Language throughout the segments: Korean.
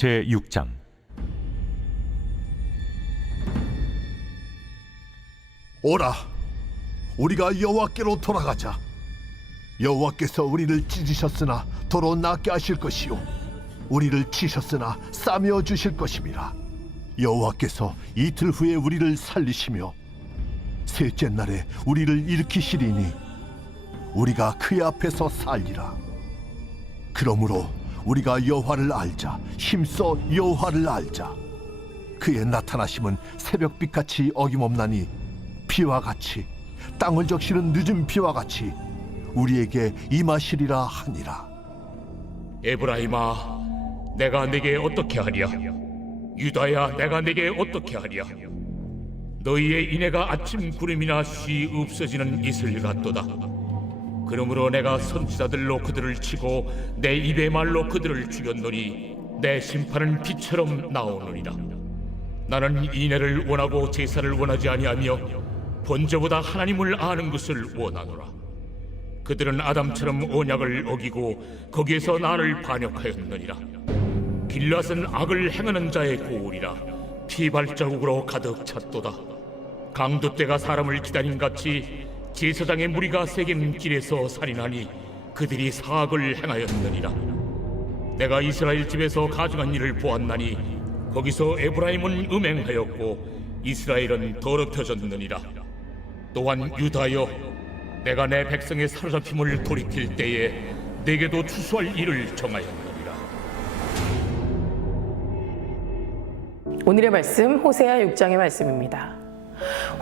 제6장. 오라, 우리가 여호와께로 돌아가자. 여호와께서 우리를 찢으셨으나 도로 낫게 하실 것이요, 우리를 치셨으나 싸매어 주실 것임이라. 여호와께서 이틀 후에 우리를 살리시며 셋째 날에 우리를 일으키시리니 우리가 그의 앞에서 살리라. 그러므로 우리가 여호와를 알자, 힘써 여호와를 알자. 그의 나타나심은 새벽빛같이 어김없나니 비와 같이, 땅을 적시는 늦은 비와 같이 우리에게 임하시리라 하니라. 에브라임아, 내가 네게 어떻게 하랴? 유다야, 내가 네게 어떻게 하랴? 너희의 이내가 아침 구름이나 쉬 없어지는 이슬 같도다. 그러므로 내가 선지자들로 그들을 치고 내 입의 말로 그들을 죽였노니 내 심판은 비처럼 나오느니라. 나는 인애를 원하고 제사를 원하지 아니하며 번제보다 하나님을 아는 것을 원하노라. 그들은 아담처럼 언약을 어기고 거기에서 나를 반역하였느니라. 길앗은 악을 행하는 자의 고울이라 피 발자국으로 가득 찼도다. 강도떼가 사람을 기다린 같이 제사장의 무리가 새긴 길에서 살인하니 그들이 사악을 행하였느니라. 내가 이스라엘 집에서 가증한 일을 보았나니 거기서 에브라임은 음행하였고 이스라엘은 더럽혀졌느니라. 또한 유다여, 내가 내 백성의 사로잡힘을 돌이킬 때에 내게도 추수할 일을 정하였느니라. 오늘의 말씀 호세아 6장의 말씀입니다.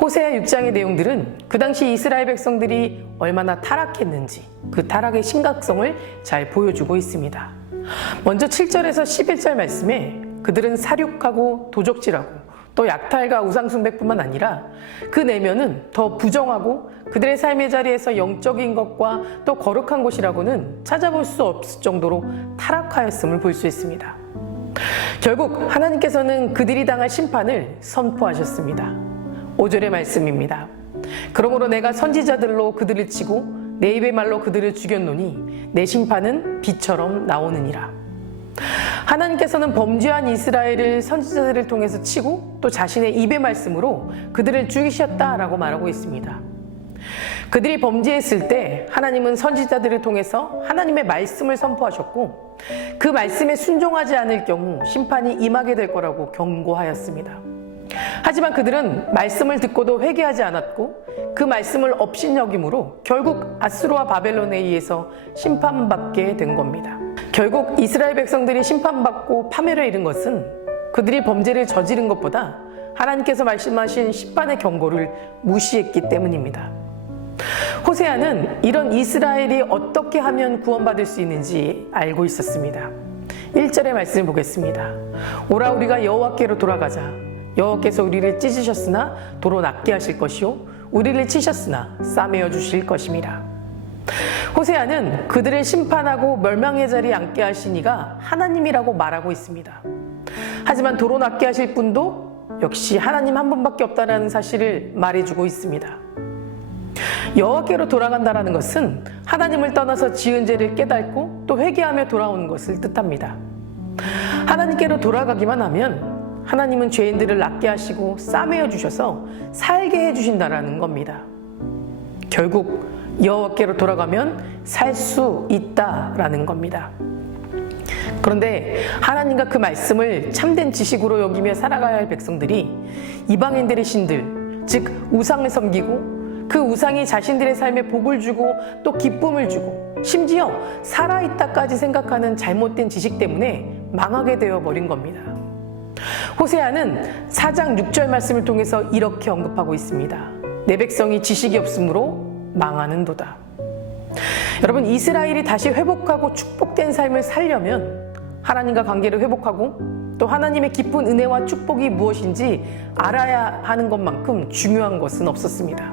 호세아 6장의 내용들은 그 당시 이스라엘 백성들이 얼마나 타락했는지 그 타락의 심각성을 잘 보여주고 있습니다. 먼저 7절에서 11절 말씀에 그들은 사륙하고 도적질하고 또 약탈과 우상숭배뿐만 아니라 그 내면은 더 부정하고 그들의 삶의 자리에서 영적인 것과 또 거룩한 곳이라고는 찾아볼 수 없을 정도로 타락하였음을 볼 수 있습니다. 결국 하나님께서는 그들이 당할 심판을 선포하셨습니다. 5절의 말씀입니다. 그러므로 내가 선지자들로 그들을 치고 내 입의 말로 그들을 죽였노니 내 심판은 비처럼 나오느니라. 하나님께서는 범죄한 이스라엘을 선지자들을 통해서 치고 또 자신의 입의 말씀으로 그들을 죽이셨다라고 말하고 있습니다. 그들이 범죄했을 때 하나님은 선지자들을 통해서 하나님의 말씀을 선포하셨고 그 말씀에 순종하지 않을 경우 심판이 임하게 될 거라고 경고하였습니다. 하지만 그들은 말씀을 듣고도 회개하지 않았고 그 말씀을 업신여김으로 결국 아수르와 바벨론에 의해서 심판받게 된 겁니다. 결국 이스라엘 백성들이 심판받고 파멸에 이른 것은 그들이 범죄를 저지른 것보다 하나님께서 말씀하신 심판의 경고를 무시했기 때문입니다. 호세아는 이런 이스라엘이 어떻게 하면 구원받을 수 있는지 알고 있었습니다. 1절의 말씀을 보겠습니다. 오라, 우리가 여호와께로 돌아가자. 여호와께서 우리를 찢으셨으나 도로 낫게 하실 것이요, 우리를 치셨으나 싸매어 주실 것임이라. 호세아는 그들을 심판하고 멸망의 자리에 앉게 하신 이가 하나님이라고 말하고 있습니다. 하지만 도로 낫게 하실 분도 역시 하나님 한 분밖에 없다는 사실을 말해주고 있습니다. 여호와께로 돌아간다라는 것은 하나님을 떠나서 지은 죄를 깨닫고 또 회개하며 돌아오는 것을 뜻합니다. 하나님께로 돌아가기만 하면 하나님은 죄인들을 낫게 하시고 싸매어 주셔서 살게 해주신다라는 겁니다. 결국 여호와께로 돌아가면 살 수 있다라는 겁니다. 그런데 하나님과 그 말씀을 참된 지식으로 여기며 살아가야 할 백성들이 이방인들의 신들, 즉 우상을 섬기고 그 우상이 자신들의 삶에 복을 주고 또 기쁨을 주고 심지어 살아있다까지 생각하는 잘못된 지식 때문에 망하게 되어버린 겁니다. 호세아는 4장 6절 말씀을 통해서 이렇게 언급하고 있습니다. 내 백성이 지식이 없으므로 망하는도다. 여러분, 이스라엘이 다시 회복하고 축복된 삶을 살려면 하나님과 관계를 회복하고 또 하나님의 깊은 은혜와 축복이 무엇인지 알아야 하는 것만큼 중요한 것은 없었습니다.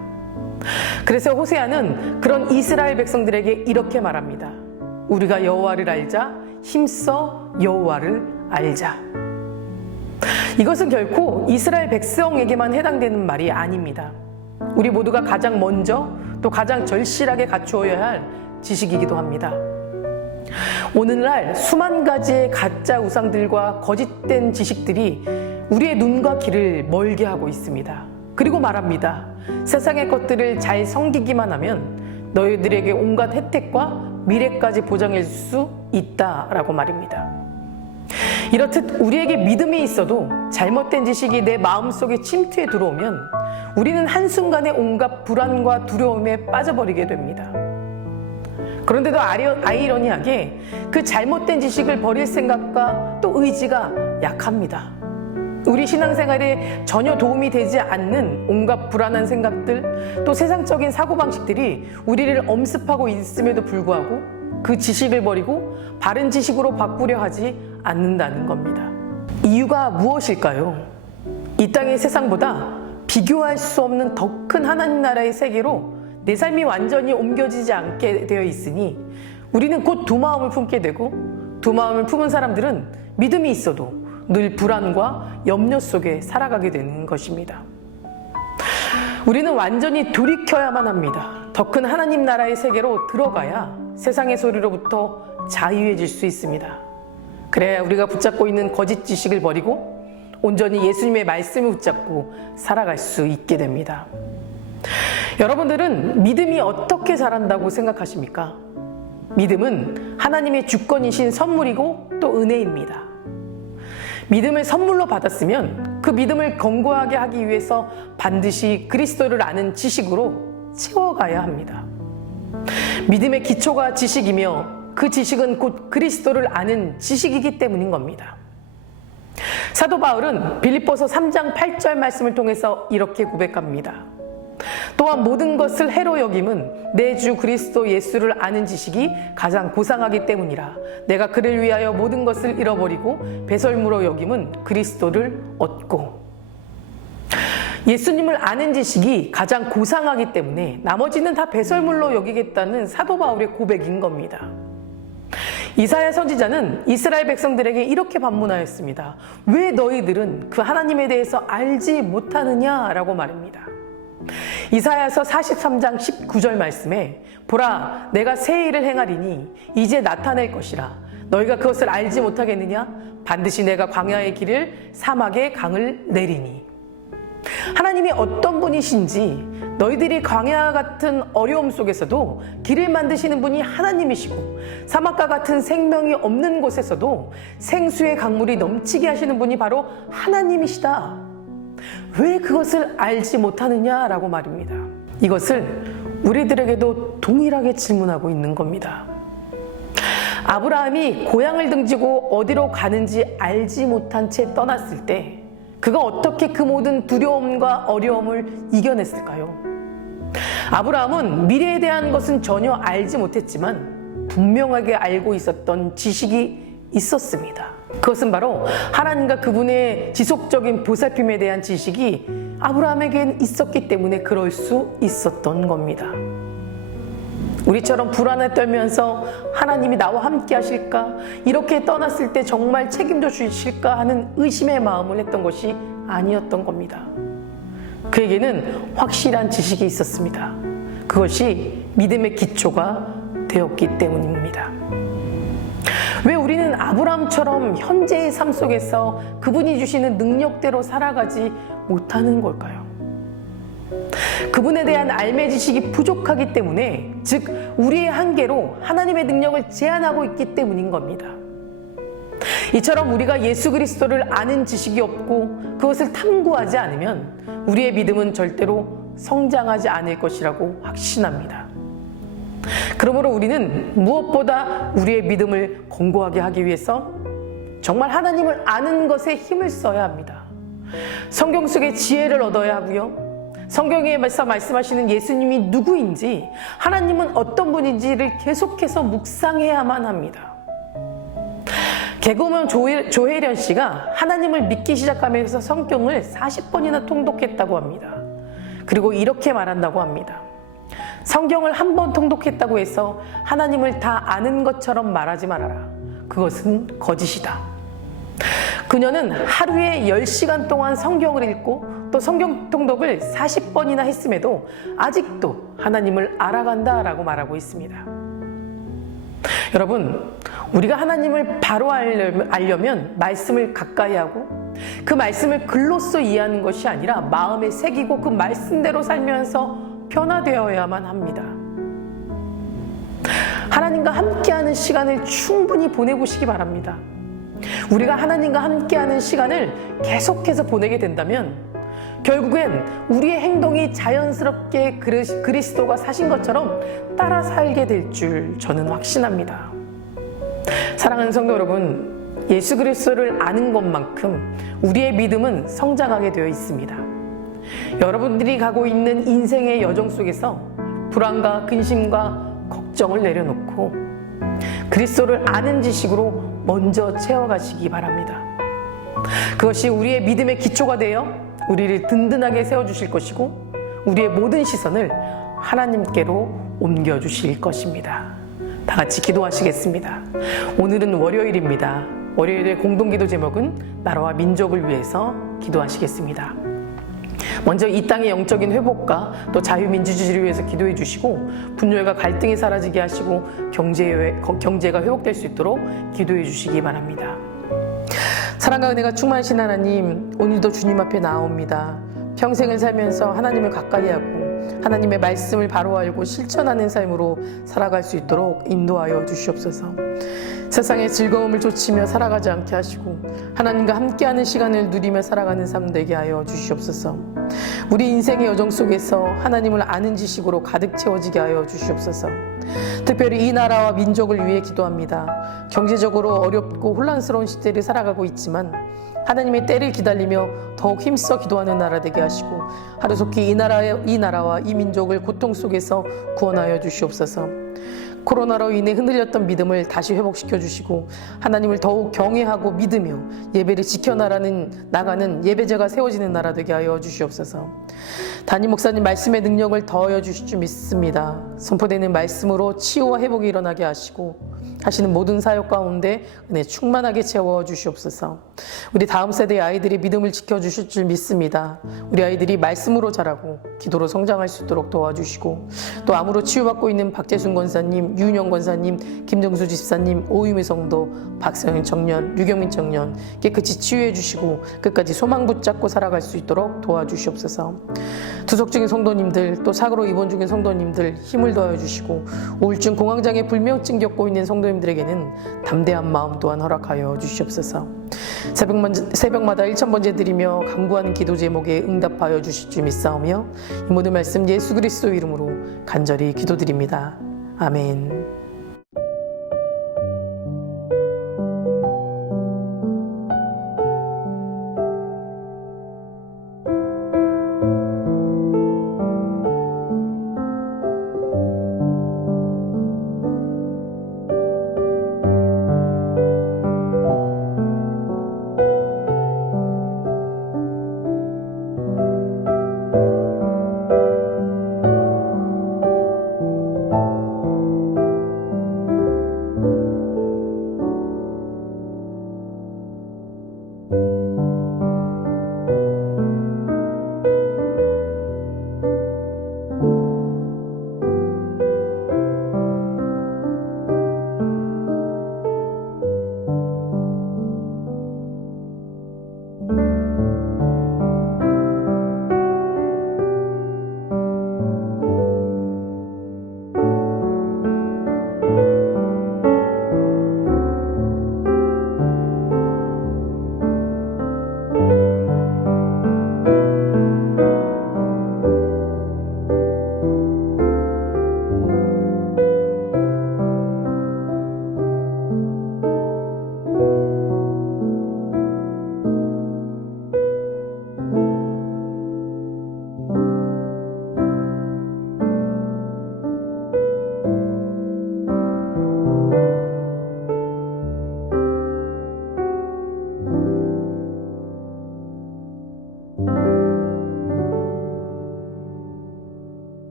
그래서 호세아는 그런 이스라엘 백성들에게 이렇게 말합니다. 우리가 여호와를 알자, 힘써 여호와를 알자. 이것은 결코 이스라엘 백성에게만 해당되는 말이 아닙니다. 우리 모두가 가장 먼저 또 가장 절실하게 갖추어야 할 지식이기도 합니다. 오늘날 수만 가지의 가짜 우상들과 거짓된 지식들이 우리의 눈과 귀를 멀게 하고 있습니다. 그리고 말합니다. 세상의 것들을 잘 섬기기만 하면 너희들에게 온갖 혜택과 미래까지 보장해 줄 수 있다라고 말입니다. 이렇듯 우리에게 믿음이 있어도 잘못된 지식이 내 마음속에 침투해 들어오면 우리는 한순간에 온갖 불안과 두려움에 빠져버리게 됩니다. 그런데도 아이러니하게 그 잘못된 지식을 버릴 생각과 또 의지가 약합니다. 우리 신앙생활에 전혀 도움이 되지 않는 온갖 불안한 생각들, 또 세상적인 사고방식들이 우리를 엄습하고 있음에도 불구하고 그 지식을 버리고 바른 지식으로 바꾸려 하지 않는다는 겁니다. 이유가 무엇일까요? 이 땅의 세상보다 비교할 수 없는 더 큰 하나님 나라의 세계로 내 삶이 완전히 옮겨지지 않게 되어 있으니 우리는 곧 두 마음을 품게 되고, 두 마음을 품은 사람들은 믿음이 있어도 늘 불안과 염려 속에 살아가게 되는 것입니다. 우리는 완전히 돌이켜야만 합니다. 더 큰 하나님 나라의 세계로 들어가야 세상의 소리로부터 자유해질 수 있습니다. 그래야 우리가 붙잡고 있는 거짓 지식을 버리고 온전히 예수님의 말씀을 붙잡고 살아갈 수 있게 됩니다. 여러분들은 믿음이 어떻게 자란다고 생각하십니까? 믿음은 하나님의 주권이신 선물이고 또 은혜입니다. 믿음을 선물로 받았으면 그 믿음을 견고하게 하기 위해서 반드시 그리스도를 아는 지식으로 채워가야 합니다. 믿음의 기초가 지식이며 그 지식은 곧 그리스도를 아는 지식이기 때문인 겁니다. 사도 바울은 빌립보서 3장 8절 말씀을 통해서 이렇게 고백합니다. 또한 모든 것을 해로 여김은 내 주 그리스도 예수를 아는 지식이 가장 고상하기 때문이라. 내가 그를 위하여 모든 것을 잃어버리고 배설물로 여김은 그리스도를 얻고. 예수님을 아는 지식이 가장 고상하기 때문에 나머지는 다 배설물로 여기겠다는 사도 바울의 고백인 겁니다. 이사야 선지자는 이스라엘 백성들에게 이렇게 반문하였습니다. 왜 너희들은 그 하나님에 대해서 알지 못하느냐라고 말합니다. 이사야서 43장 19절 말씀에 보라 내가 새 일을 행하리니 이제 나타낼 것이라 너희가 그것을 알지 못하겠느냐 반드시 내가 광야의 길을 사막의 강을 내리니. 하나님이 어떤 분이신지 너희들이 광야와 같은 어려움 속에서도 길을 만드시는 분이 하나님이시고 사막과 같은 생명이 없는 곳에서도 생수의 강물이 넘치게 하시는 분이 바로 하나님이시다. 왜 그것을 알지 못하느냐라고 말입니다. 이것을 우리들에게도 동일하게 질문하고 있는 겁니다. 아브라함이 고향을 등지고 어디로 가는지 알지 못한 채 떠났을 때 그가 어떻게 그 모든 두려움과 어려움을 이겨냈을까요? 아브라함은 미래에 대한 것은 전혀 알지 못했지만 분명하게 알고 있었던 지식이 있었습니다. 그것은 바로 하나님과 그분의 지속적인 보살핌에 대한 지식이 아브라함에겐 있었기 때문에 그럴 수 있었던 겁니다. 우리처럼 불안에 떨면서 하나님이 나와 함께 하실까? 이렇게 떠났을 때 정말 책임져 주실까 하는 의심의 마음을 했던 것이 아니었던 겁니다. 그에게는 확실한 지식이 있었습니다. 그것이 믿음의 기초가 되었기 때문입니다. 왜 우리는 아브라함처럼 현재의 삶 속에서 그분이 주시는 능력대로 살아가지 못하는 걸까요? 그분에 대한 알매 지식이 부족하기 때문에, 즉 우리의 한계로 하나님의 능력을 제한하고 있기 때문인 겁니다. 이처럼 우리가 예수 그리스도를 아는 지식이 없고 그것을 탐구하지 않으면 우리의 믿음은 절대로 성장하지 않을 것이라고 확신합니다. 그러므로 우리는 무엇보다 우리의 믿음을 견고하게 하기 위해서 정말 하나님을 아는 것에 힘을 써야 합니다. 성경 속의 지혜를 얻어야 하고요. 성경에서 말씀하시는 예수님이 누구인지, 하나님은 어떤 분인지를 계속해서 묵상해야만 합니다. 개그우먼 조혜련 씨가 하나님을 믿기 시작하면서 성경을 40번이나 통독했다고 합니다. 그리고 이렇게 말한다고 합니다. 성경을 한 번 통독했다고 해서 하나님을 다 아는 것처럼 말하지 말아라. 그것은 거짓이다. 그녀는 하루에 10시간 동안 성경을 읽고 또 성경 통독을 40번이나 했음에도 아직도 하나님을 알아간다라고 말하고 있습니다. 여러분, 우리가 하나님을 바로 알려면 말씀을 가까이 하고 그 말씀을 글로써 이해하는 것이 아니라 마음에 새기고 그 말씀대로 살면서 변화되어야만 합니다. 하나님과 함께하는 시간을 충분히 보내보시기 바랍니다. 우리가 하나님과 함께하는 시간을 계속해서 보내게 된다면 결국엔 우리의 행동이 자연스럽게 그리스도가 사신 것처럼 따라 살게 될 줄 저는 확신합니다. 사랑하는 성도 여러분, 예수 그리스도를 아는 것만큼 우리의 믿음은 성장하게 되어 있습니다. 여러분들이 가고 있는 인생의 여정 속에서 불안과 근심과 걱정을 내려놓고 그리스도를 아는 지식으로 먼저 채워가시기 바랍니다. 그것이 우리의 믿음의 기초가 되어 우리를 든든하게 세워주실 것이고 우리의 모든 시선을 하나님께로 옮겨주실 것입니다. 다 같이 기도하시겠습니다. 오늘은 월요일입니다. 월요일의 공동기도 제목은 나라와 민족을 위해서 기도하시겠습니다. 먼저 이 땅의 영적인 회복과 또 자유민주주의를 위해서 기도해 주시고 분열과 갈등이 사라지게 하시고 경제가 회복될 수 있도록 기도해 주시기 바랍니다. 사랑과 은혜가 충만하신 하나님, 오늘도 주님 앞에 나옵니다. 평생을 살면서 하나님을 가까이 하고 하나님의 말씀을 바로 알고 실천하는 삶으로 살아갈 수 있도록 인도하여 주시옵소서. 세상의 즐거움을 좇으며 살아가지 않게 하시고 하나님과 함께하는 시간을 누리며 살아가는 삶 되게 하여 주시옵소서. 우리 인생의 여정 속에서 하나님을 아는 지식으로 가득 채워지게 하여 주시옵소서. 특별히 이 나라와 민족을 위해 기도합니다. 경제적으로 어렵고 혼란스러운 시대를 살아가고 있지만 하나님의 때를 기다리며 더욱 힘써 기도하는 나라 되게 하시고 하루속히 이 나라와 이 민족을 고통 속에서 구원하여 주시옵소서. 코로나로 인해 흔들렸던 믿음을 다시 회복시켜 주시고 하나님을 더욱 경외하고 믿으며 예배를 나가는 예배제가 세워지는 나라 되게 하여 주시옵소서. 담임 목사님 말씀의 능력을 더하여 주실 줄 믿습니다. 선포되는 말씀으로 치유와 회복이 일어나게 하시는 모든 사역 가운데 은혜 충만하게 채워 주시옵소서. 우리 다음 세대의 아이들이 믿음을 지켜주실 줄 믿습니다. 우리 아이들이 말씀으로 자라고 기도로 성장할 수 있도록 도와주시고 또 암으로 치유받고 있는 박재순 권사님, 유은영 권사님, 김정수 집사님, 오유미 성도, 박성현 청년, 유경민 청년 깨끗이 치유해 주시고 끝까지 소망 붙잡고 살아갈 수 있도록 도와주시옵소서. 투석 중인 성도님들 또 사고로 입원 중인 성도님들 힘을 더하여 주시고 우울증 공황장애 불면증 겪고 있는 성도님들에게는 담대한 마음 또한 허락하여 주시옵소서. 새벽마다 1000번째 드리며 간구하는 기도 제목에 응답하여 주실 줄 믿사오며 이 모든 말씀 예수 그리스도 이름으로 간절히 기도드립니다. 아멘.